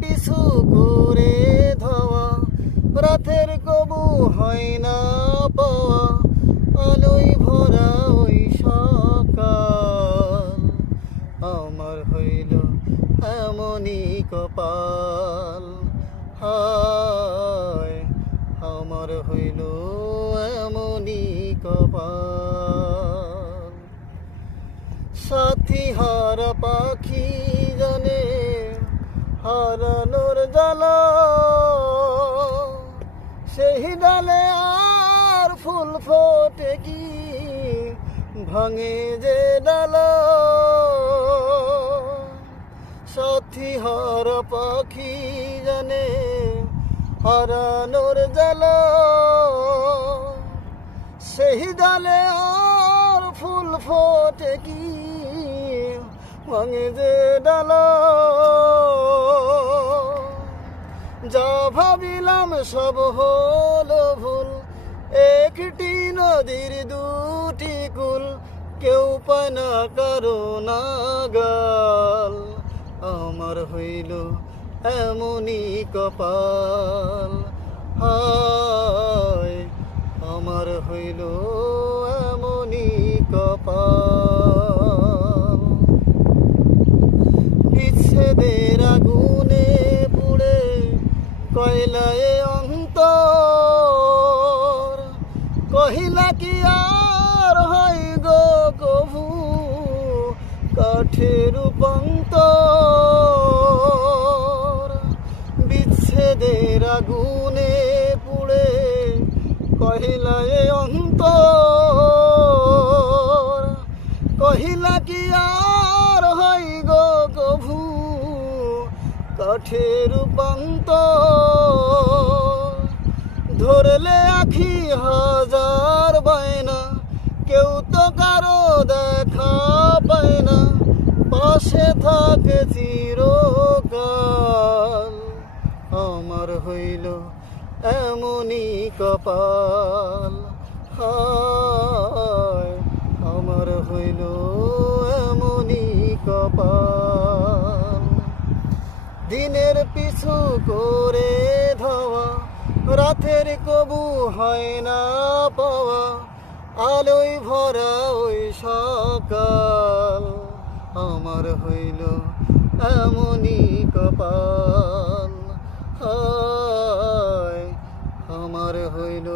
পিছু করে ধাওয়া, রাতের কবু হয় না পাওয়া, আলোয় ভরা ওই সকাল। আমার হইল এমনই কপাল, হায় আমার হইল এমনই কপাল। সাথী হারা পাখি জানে হারানোর জ্বালা, সেই ডালে আর ফুল ফোটে কি ভাঙে যে ডালা। সাথী হারা পাখি জানে হারানোর জ্বালা, সেই ডালে আর ফুল ফোটে কি ভাঙে যে ডালা। যা ভাবিলাম সব হলো ভুল, একটি নদীর দুটি কুল, কেউ পায় না কারো নাগাল। আমার হইল এমনই কপাল, হায় আমার হইল এমনই কপাল। বিচ্ছেদের আগুনে পুড়ে কয়লায় অন্তর, কহিলা কি আর হয় গো কভু কাঠের রূপান্তর। বিচ্ছেদের আগুনে পুড়ে কহিলায় অন্তর, কহিলা কি আর হয় গো কভু কাঠের রূপান্তর। ধরলে আখি হাজার বায়না, কেউ তো কারো দেখা পায় না, পাশে থাকে চিরকাল। আমার হইল এমনই কপাল, হায় আমার হইল এমনই কপাল। দিনের পিছু করে ধাওয়া, রাতের কবু হয় না পাওয়া, আলোয় ভরা ওই সকাল। আমার হইল এমনই কপাল, হায় আমার হইল